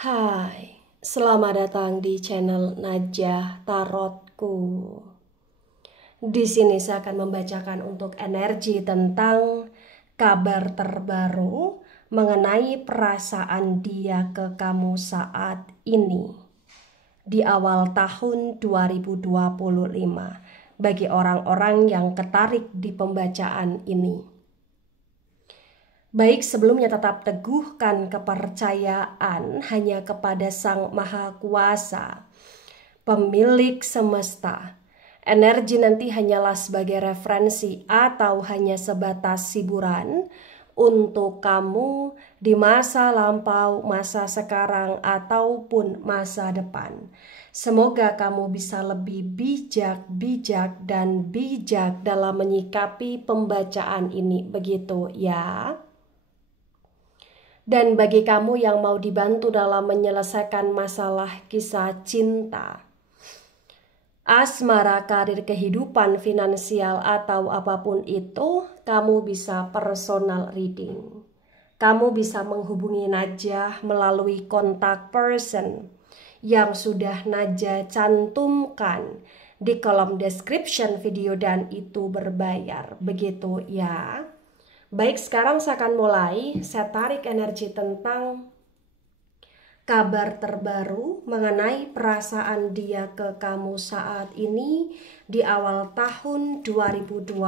Hai, selamat datang di channel Najah Tarotku. Di sini saya akan membacakan untuk energi tentang kabar terbaru mengenai perasaan dia ke kamu saat ini di awal tahun 2025 bagi orang-orang yang tertarik di pembacaan ini. Baik, sebelumnya tetap teguhkan kepercayaan hanya kepada Sang Maha Kuasa, pemilik semesta. Energi nanti hanyalah sebagai referensi atau hanya sebatas hiburan untuk kamu di masa lampau, masa sekarang, ataupun masa depan. Semoga kamu bisa lebih bijak dan bijak dalam menyikapi pembacaan ini, begitu ya. Dan bagi kamu yang mau dibantu dalam menyelesaikan masalah kisah cinta, asmara, karir, kehidupan, finansial, atau apapun itu, kamu bisa personal reading. Kamu bisa menghubungi Najah melalui kontak person yang sudah Najah cantumkan di kolom description video dan itu berbayar. Begitu ya. Baik, sekarang saya akan mulai. Saya tarik energi tentang kabar terbaru mengenai perasaan dia ke kamu saat ini di awal tahun 2025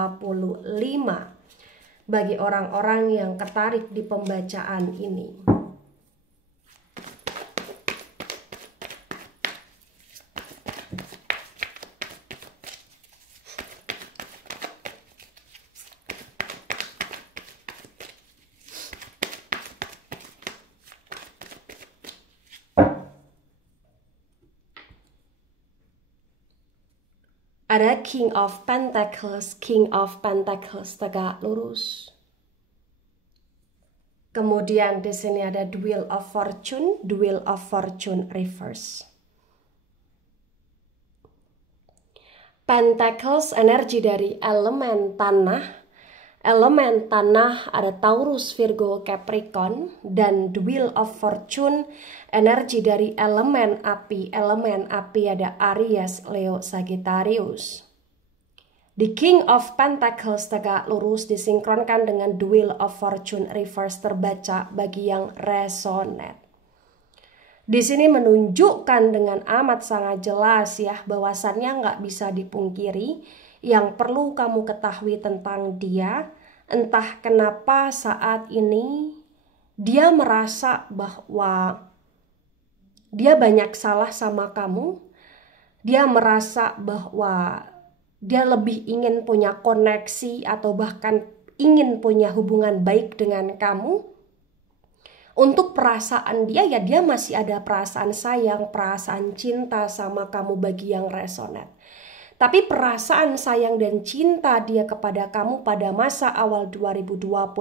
bagi orang-orang yang tertarik di pembacaan ini. Ada King of Pentacles tegak lurus. Kemudian di sini ada Wheel of Fortune reverse. Pentacles energi dari elemen tanah. Elemen tanah ada Taurus, Virgo, Capricorn, dan The Wheel of Fortune energi dari elemen api. Elemen api ada Aries, Leo, Sagittarius. The King of Pentacles tegak lurus disinkronkan dengan The Wheel of Fortune reverse terbaca bagi yang resonate. Di sini menunjukkan dengan amat sangat jelas ya bahwasannya nggak bisa dipungkiri. Yang perlu kamu ketahui tentang dia, entah kenapa saat ini dia merasa bahwa dia banyak salah sama kamu. Dia merasa bahwa dia lebih ingin punya koneksi atau bahkan ingin punya hubungan baik dengan kamu. Untuk perasaan dia, ya dia masih ada perasaan sayang, perasaan cinta sama kamu bagi yang resonate. Tapi perasaan sayang dan cinta dia kepada kamu pada masa awal 2025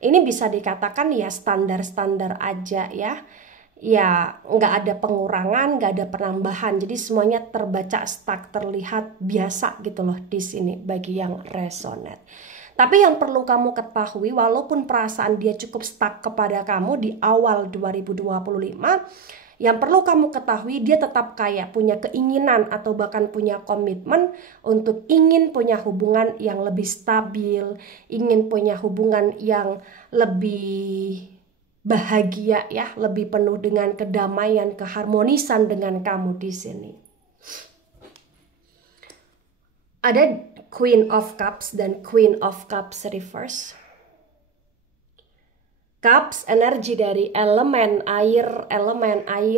ini bisa dikatakan ya standar-standar aja ya. Ya nggak ada pengurangan, nggak ada penambahan. Jadi semuanya terbaca stuck, terlihat biasa gitu loh di sini bagi yang resonate. Tapi yang perlu kamu ketahui, walaupun perasaan dia cukup stuck kepada kamu di awal 2025, yang perlu kamu ketahui dia tetap kayak punya keinginan atau bahkan punya komitmen untuk ingin punya hubungan yang lebih stabil, ingin punya hubungan yang lebih bahagia ya, lebih penuh dengan kedamaian, keharmonisan dengan kamu di sini. Ada Queen of Cups dan Queen of Cups reverse. Cups energi dari elemen air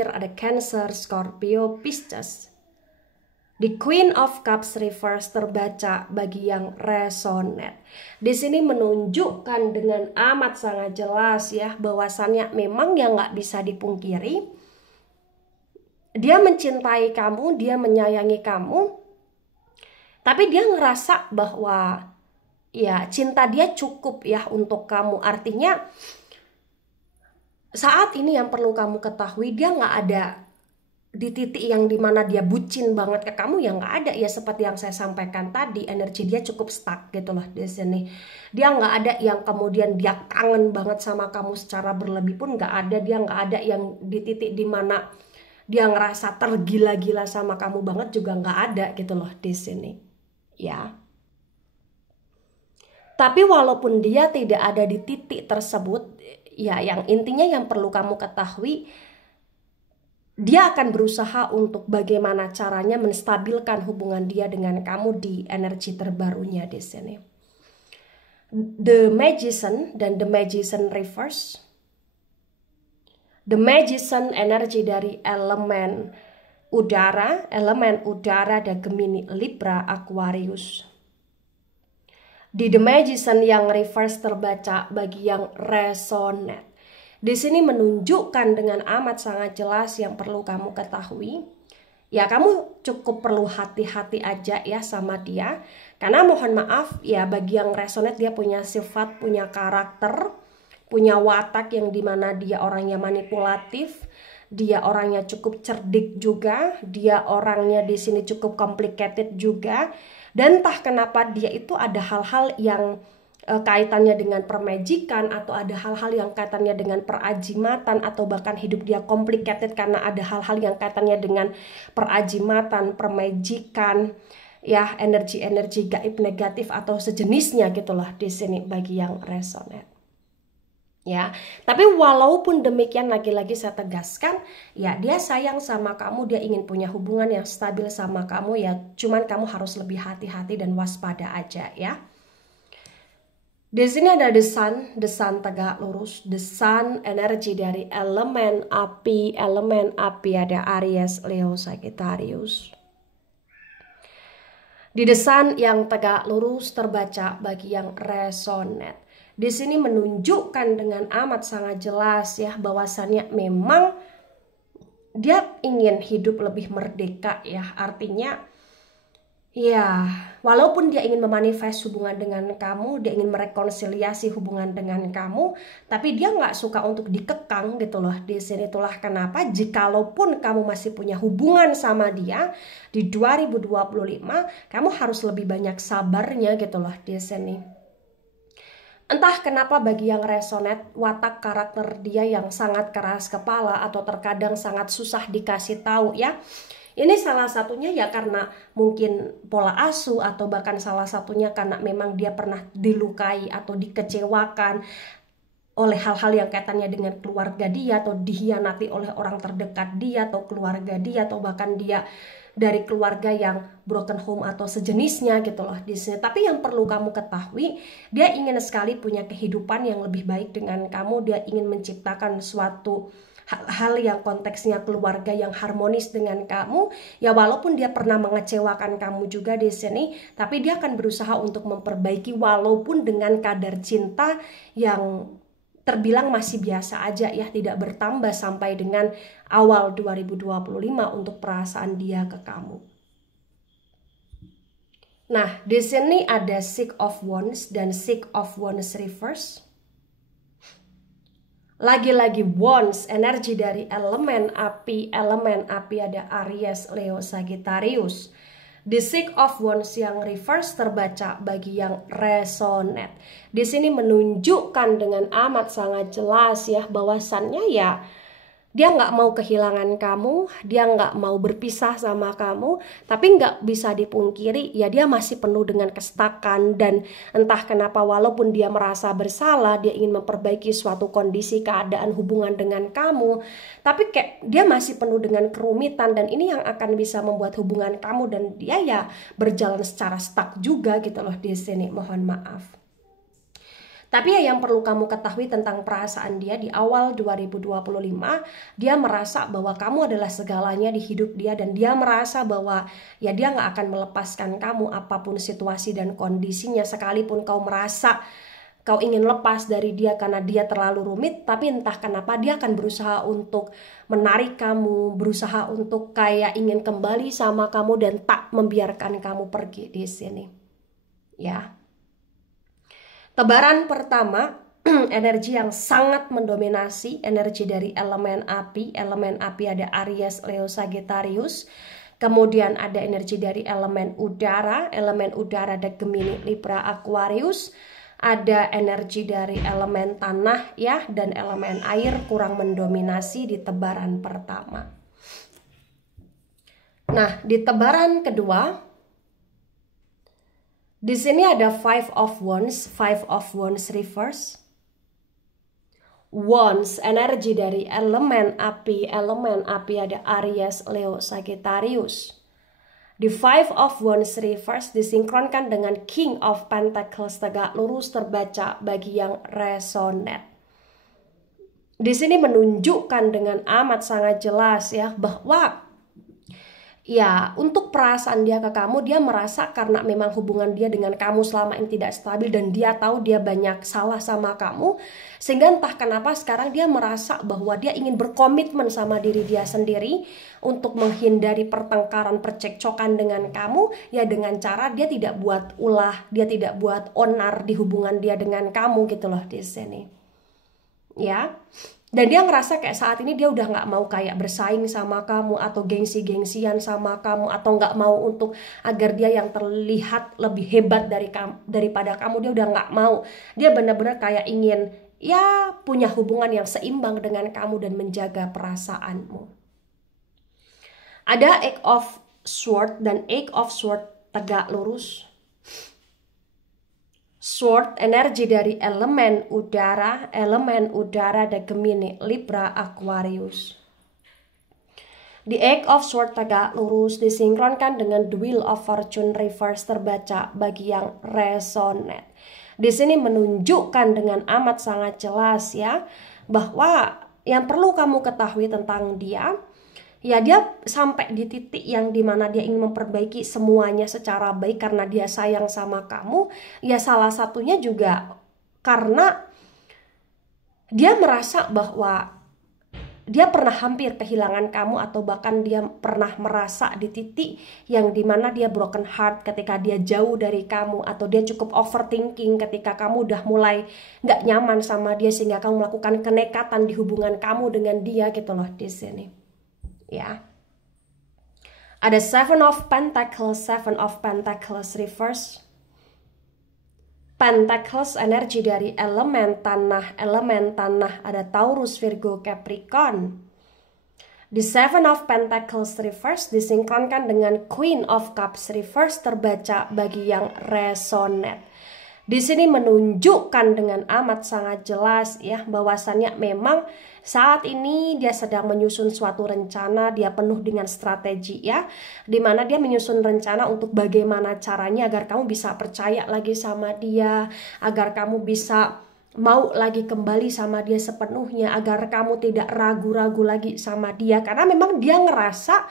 ada Cancer, Scorpio, Pisces. The Queen of Cups reverse terbaca bagi yang resonate. Di sini menunjukkan dengan amat sangat jelas ya bahwasannya memang yang nggak bisa dipungkiri. Dia mencintai kamu, dia menyayangi kamu, tapi dia ngerasa bahwa ya cinta dia cukup ya untuk kamu. Artinya saat ini yang perlu kamu ketahui dia nggak ada di titik yang dimana dia bucin banget ke kamu ya nggak ada ya, seperti yang saya sampaikan tadi, energi dia cukup stuck gitu loh di sini. Dia nggak ada yang kemudian dia kangen banget sama kamu secara berlebih pun nggak ada. Dia nggak ada yang di titik dimana dia ngerasa tergila-gila sama kamu banget juga nggak ada gitu loh di sini ya. Tapi walaupun dia tidak ada di titik tersebut ya, yang intinya yang perlu kamu ketahui, dia akan berusaha untuk bagaimana caranya menstabilkan hubungan dia dengan kamu di energi terbarunya di sini. The Magician dan The Magician Reverse. The Magician energi dari elemen udara dan Gemini, Libra, Aquarius. Di The Magician yang reverse terbaca bagi yang resonate, di sini menunjukkan dengan amat sangat jelas yang perlu kamu ketahui. Ya, kamu cukup perlu hati-hati aja ya sama dia. Karena mohon maaf ya, bagi yang resonate dia punya sifat, punya karakter, punya watak yang dimana dia orangnya manipulatif, dia orangnya cukup cerdik juga, dia orangnya di sini cukup complicated juga. Dan entah kenapa dia itu ada hal-hal yang kaitannya dengan permajikan, atau ada hal-hal yang kaitannya dengan perajimatan, atau bahkan hidup dia complicated karena ada hal-hal yang kaitannya dengan perajimatan, permajikan, ya energi-energi gaib negatif atau sejenisnya gitulah di sini bagi yang resonate. Ya, tapi walaupun demikian lagi-lagi saya tegaskan, ya dia sayang sama kamu, dia ingin punya hubungan yang stabil sama kamu ya, cuman kamu harus lebih hati-hati dan waspada aja ya. Di sini ada the sun tegak lurus, the sun energi dari elemen api ada Aries, Leo, Sagittarius. Di the sun yang tegak lurus terbaca bagi yang resonate. Di sini menunjukkan dengan amat sangat jelas ya, bahwasannya memang dia ingin hidup lebih merdeka ya, artinya ya, walaupun dia ingin memanifest hubungan dengan kamu, dia ingin merekonsiliasi hubungan dengan kamu, tapi dia nggak suka untuk dikekang gitu loh. Di sini itulah kenapa jikalaupun kamu masih punya hubungan sama dia di 2025, kamu harus lebih banyak sabarnya gitu loh di sini. Entah kenapa bagi yang resonate, watak karakter dia yang sangat keras kepala atau terkadang sangat susah dikasih tahu ya. Ini salah satunya ya karena mungkin pola asuh, atau bahkan salah satunya karena memang dia pernah dilukai atau dikecewakan oleh hal-hal yang kaitannya dengan keluarga dia, atau dikhianati oleh orang terdekat dia atau keluarga dia, atau bahkan dia dari keluarga yang broken home atau sejenisnya gitu loh di sini. Tapi yang perlu kamu ketahui, dia ingin sekali punya kehidupan yang lebih baik dengan kamu, dia ingin menciptakan suatu hal yang konteksnya keluarga yang harmonis dengan kamu ya, walaupun dia pernah mengecewakan kamu juga di sini, tapi dia akan berusaha untuk memperbaiki walaupun dengan kadar cinta yang terbilang masih biasa aja ya, tidak bertambah sampai dengan awal 2025 untuk perasaan dia ke kamu. Nah, di sini ada Six of Wands dan Six of Wands reverse. Lagi-lagi Wands, energi dari elemen api ada Aries, Leo, Sagittarius. The Six of Wands yang reverse terbaca bagi yang resonate. Di sini menunjukkan dengan amat sangat jelas ya, bahwasannya ya dia nggak mau kehilangan kamu, dia nggak mau berpisah sama kamu, tapi nggak bisa dipungkiri ya dia masih penuh dengan kestakan. Dan entah kenapa walaupun dia merasa bersalah, dia ingin memperbaiki suatu kondisi keadaan hubungan dengan kamu, tapi kayak dia masih penuh dengan kerumitan, dan ini yang akan bisa membuat hubungan kamu dan dia ya berjalan secara stuck juga gitu loh di sini, mohon maaf. Tapi ya yang perlu kamu ketahui tentang perasaan dia di awal 2025, dia merasa bahwa kamu adalah segalanya di hidup dia, dan dia merasa bahwa ya dia nggak akan melepaskan kamu apapun situasi dan kondisinya. Sekalipun kau merasa kau ingin lepas dari dia karena dia terlalu rumit, tapi entah kenapa dia akan berusaha untuk menarik kamu, berusaha untuk kayak ingin kembali sama kamu dan tak membiarkan kamu pergi di sini. Ya. Tebaran pertama energi yang sangat mendominasi, energi dari elemen api. Elemen api ada Aries, Leo, Sagittarius. Kemudian ada energi dari elemen udara ada Gemini, Libra, Aquarius. Ada energi dari elemen tanah ya, dan elemen air kurang mendominasi di tebaran pertama. Nah, di tebaran kedua, di sini ada Five of Wands reverse. Wands, energi dari elemen api ada Aries, Leo, Sagittarius. Di Five of Wands reverse disinkronkan dengan King of Pentacles tegak lurus terbaca bagi yang resonate. Di sini menunjukkan dengan amat sangat jelas ya bahwa ya, untuk perasaan dia ke kamu, dia merasa karena memang hubungan dia dengan kamu selama ini tidak stabil dan dia tahu dia banyak salah sama kamu, sehingga entah kenapa sekarang dia merasa bahwa dia ingin berkomitmen sama diri dia sendiri untuk menghindari pertengkaran, percekcokan dengan kamu, ya dengan cara dia tidak buat ulah, dia tidak buat onar di hubungan dia dengan kamu gitu loh di sini. Ya. Dan dia ngerasa kayak saat ini dia udah nggak mau kayak bersaing sama kamu atau gengsi-gengsian sama kamu, atau nggak mau untuk agar dia yang terlihat lebih hebat daripada kamu. Dia udah nggak mau. Dia benar-benar kayak ingin ya punya hubungan yang seimbang dengan kamu dan menjaga perasaanmu. Ada Eight of Swords dan Eight of Swords tegak lurus. Sword, energi dari elemen udara ada Gemini, Libra, Aquarius. The Eight of Swords tegak lurus disinkronkan dengan The Wheel of Fortune reverse terbaca bagi yang resonate. Di sini menunjukkan dengan amat sangat jelas ya bahwa yang perlu kamu ketahui tentang dia, ya dia sampai di titik yang dimana dia ingin memperbaiki semuanya secara baik karena dia sayang sama kamu. Ya salah satunya juga karena dia merasa bahwa dia pernah hampir kehilangan kamu, atau bahkan dia pernah merasa di titik yang dimana dia broken heart ketika dia jauh dari kamu, atau dia cukup overthinking ketika kamu udah mulai gak nyaman sama dia sehingga kamu melakukan kenekatan di hubungan kamu dengan dia gitu loh di sini. Ya, ada Seven of Pentacles reverse. Pentacles, energi dari elemen tanah ada Taurus, Virgo, Capricorn. Di Seven of Pentacles reverse disinkronkan dengan Queen of Cups reverse terbaca bagi yang resonate. Di sini menunjukkan dengan amat sangat jelas ya bahwasannya memang saat ini dia sedang menyusun suatu rencana, dia penuh dengan strategi ya, dimana dia menyusun rencana untuk bagaimana caranya agar kamu bisa percaya lagi sama dia, agar kamu bisa mau lagi kembali sama dia sepenuhnya, agar kamu tidak ragu-ragu lagi sama dia, karena memang dia ngerasa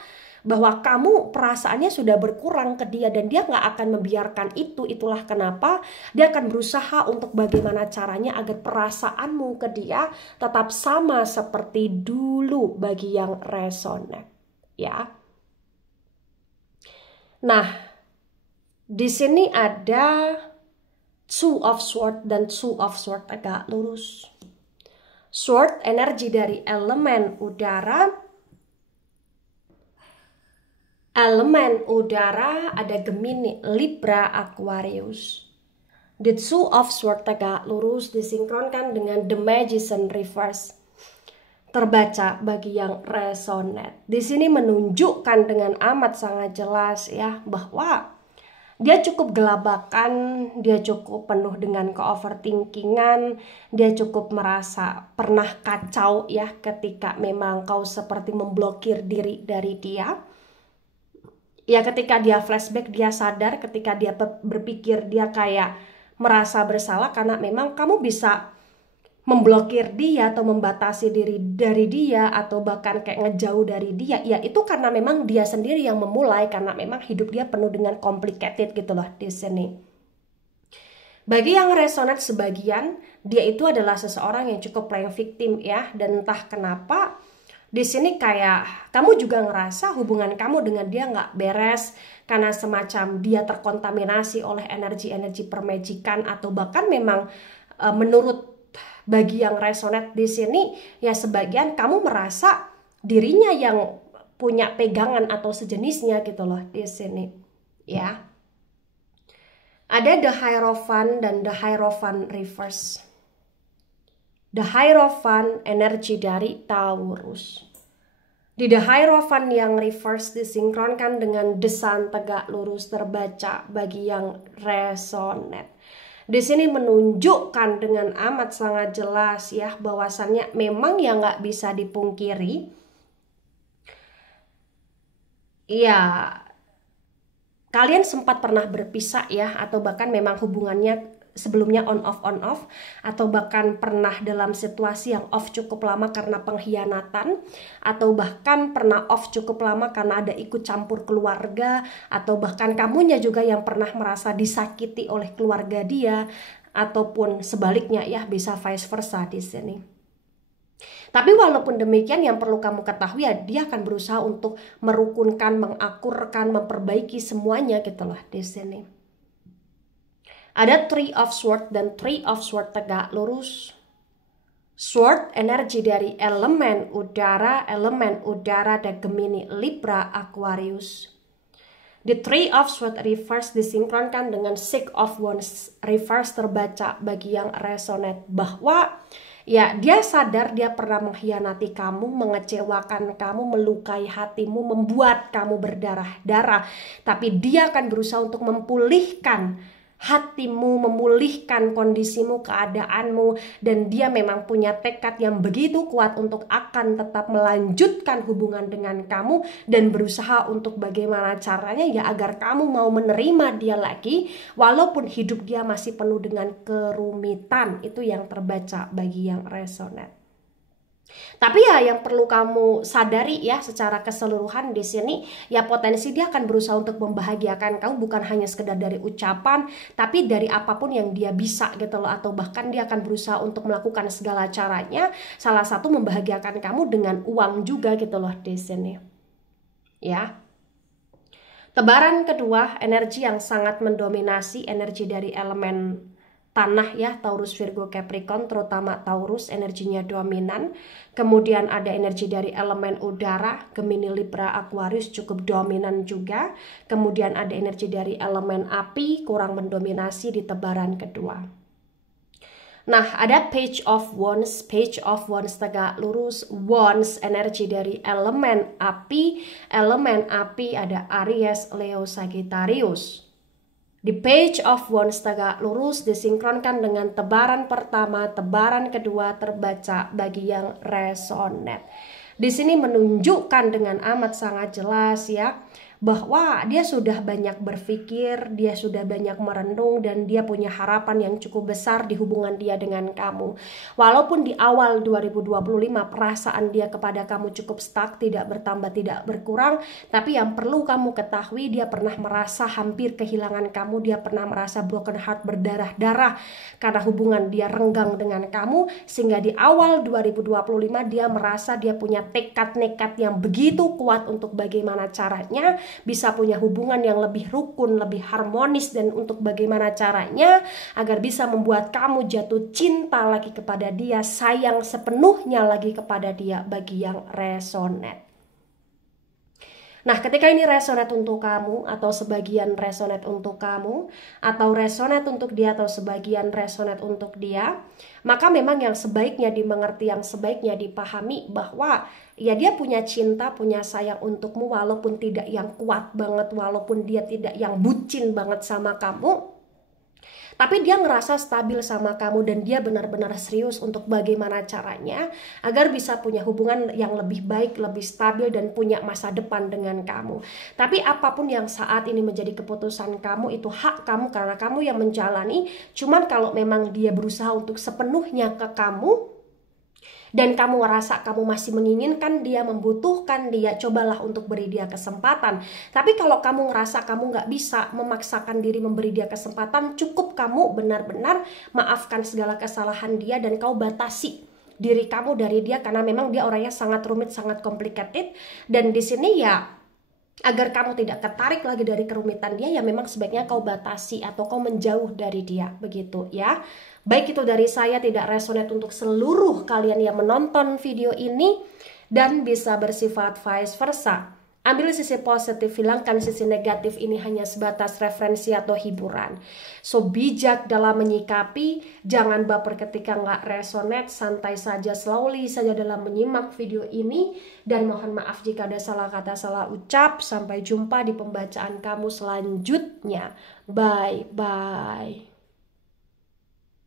bahwa kamu perasaannya sudah berkurang ke dia dan dia nggak akan membiarkan itu. Itulah kenapa dia akan berusaha untuk bagaimana caranya agar perasaanmu ke dia tetap sama seperti dulu bagi yang resonate ya. Nah, di sini ada Two of Swords dan Two of Swords agak lurus. Sword, energi dari elemen udara ada Gemini, Libra, Aquarius. The Two of Swords tegak lurus disinkronkan dengan The Magician reverse terbaca bagi yang resonate. Di sini menunjukkan dengan amat sangat jelas ya bahwa dia cukup gelabakan, dia cukup penuh dengan ke-overthinkingan, dia cukup merasa pernah kacau ya ketika memang kau seperti memblokir diri dari dia. Ya ketika dia flashback, dia sadar, ketika dia berpikir, dia kayak merasa bersalah karena memang kamu bisa memblokir dia atau membatasi diri dari dia atau bahkan kayak ngejauh dari dia. Ya itu karena memang dia sendiri yang memulai, karena memang hidup dia penuh dengan complicated gitu loh di sini. Bagi yang resonate sebagian, dia itu adalah seseorang yang cukup playing victim ya, dan entah kenapa di sini kayak kamu juga ngerasa hubungan kamu dengan dia nggak beres karena semacam dia terkontaminasi oleh energi-energi permajikan, atau bahkan memang menurut bagi yang resonate di sini, ya sebagian kamu merasa dirinya yang punya pegangan atau sejenisnya gitu loh di sini. Ya. Ada The Hierophant dan The Hierophant reverse. The Hierophant energi dari Taurus. Di The Hierophant yang reverse disinkronkan dengan desan tegak lurus terbaca bagi yang resonate. Di sini menunjukkan dengan amat sangat jelas ya bahwasannya memang yang nggak bisa dipungkiri. Ya, kalian sempat pernah berpisah ya, atau bahkan memang hubungannya sebelumnya on off, atau bahkan pernah dalam situasi yang off cukup lama karena pengkhianatan, atau bahkan pernah off cukup lama karena ada ikut campur keluarga, atau bahkan kamunya juga yang pernah merasa disakiti oleh keluarga dia, ataupun sebaliknya ya, bisa vice versa di sini. Tapi walaupun demikian, yang perlu kamu ketahui ya, dia akan berusaha untuk merukunkan, mengakurkan, memperbaiki semuanya gitu loh di sini. Ada Three of Swords dan Three of Swords tegak lurus. Sword energi dari elemen udara ada Gemini, Libra, Aquarius. The Three of Swords reverse disinkronkan dengan Six of Wands reverse terbaca bagi yang resonate bahwa ya, dia sadar dia pernah mengkhianati kamu, mengecewakan kamu, melukai hatimu, membuat kamu berdarah-darah. Tapi dia akan berusaha untuk memulihkan hatimu, memulihkan kondisimu, keadaanmu, dan dia memang punya tekad yang begitu kuat untuk akan tetap melanjutkan hubungan dengan kamu dan berusaha untuk bagaimana caranya ya agar kamu mau menerima dia lagi walaupun hidup dia masih penuh dengan kerumitan. Itu yang terbaca bagi yang resonate. Tapi ya yang perlu kamu sadari ya secara keseluruhan di sini ya, potensi dia akan berusaha untuk membahagiakan kamu bukan hanya sekedar dari ucapan, tapi dari apapun yang dia bisa gitu loh, atau bahkan dia akan berusaha untuk melakukan segala caranya, salah satu membahagiakan kamu dengan uang juga gitu loh di sini. Ya. Tebaran kedua, energi yang sangat mendominasi, energi dari elemen tanah ya, Taurus, Virgo, Capricorn, terutama Taurus energinya dominan. Kemudian ada energi dari elemen udara, Gemini, Libra, Aquarius cukup dominan juga. Kemudian ada energi dari elemen api, kurang mendominasi di tebaran kedua. Nah, ada Page of Wands tegak lurus, Wands energi dari elemen api ada Aries, Leo, Sagittarius. Di Page of Wands tegak lurus disinkronkan dengan tebaran pertama, tebaran kedua terbaca bagi yang resonate. Di sini menunjukkan dengan amat sangat jelas ya bahwa dia sudah banyak berpikir, dia sudah banyak merenung, dan dia punya harapan yang cukup besar di hubungan dia dengan kamu. Walaupun di awal 2025 perasaan dia kepada kamu cukup stuck, tidak bertambah, tidak berkurang, tapi yang perlu kamu ketahui, dia pernah merasa hampir kehilangan kamu, dia pernah merasa broken heart, berdarah-darah karena hubungan dia renggang dengan kamu, sehingga di awal 2025 dia merasa dia punya tekad nekat yang begitu kuat untuk bagaimana caranya bisa punya hubungan yang lebih rukun, lebih harmonis, dan untuk bagaimana caranya agar bisa membuat kamu jatuh cinta lagi kepada dia, sayang sepenuhnya lagi kepada dia bagi yang resonate. Nah, ketika ini resonate untuk kamu, atau sebagian resonate untuk kamu, atau resonate untuk dia, atau sebagian resonate untuk dia, maka memang yang sebaiknya dimengerti, yang sebaiknya dipahami bahwa ya dia punya cinta, punya sayang untukmu, walaupun tidak yang kuat banget, walaupun dia tidak yang bucin banget sama kamu, tapi dia ngerasa stabil sama kamu dan dia benar-benar serius untuk bagaimana caranya agar bisa punya hubungan yang lebih baik, lebih stabil, dan punya masa depan dengan kamu. Tapi apapun yang saat ini menjadi keputusan kamu, itu hak kamu karena kamu yang menjalani. Cuman kalau memang dia berusaha untuk sepenuhnya ke kamu dan kamu merasa kamu masih menginginkan dia, membutuhkan dia, cobalah untuk beri dia kesempatan. Tapi kalau kamu ngerasa kamu nggak bisa memaksakan diri memberi dia kesempatan, cukup kamu benar-benar maafkan segala kesalahan dia dan kau batasi diri kamu dari dia, karena memang dia orangnya sangat rumit, sangat complicated. Dan di sini ya Agar kamu tidak ketarik lagi dari kerumitan dia, ya memang sebaiknya kau batasi atau kau menjauh dari dia, begitu ya. Baik, itu dari saya, tidak resonate untuk seluruh kalian yang menonton video ini dan bisa bersifat vice versa. Ambil sisi positif, hilangkan sisi negatif, ini hanya sebatas referensi atau hiburan. So, bijak dalam menyikapi, jangan baper ketika nggak resonate, santai saja, slowly saja dalam menyimak video ini. Dan mohon maaf jika ada salah kata, salah ucap. Sampai jumpa di pembacaan kamu selanjutnya. Bye-bye.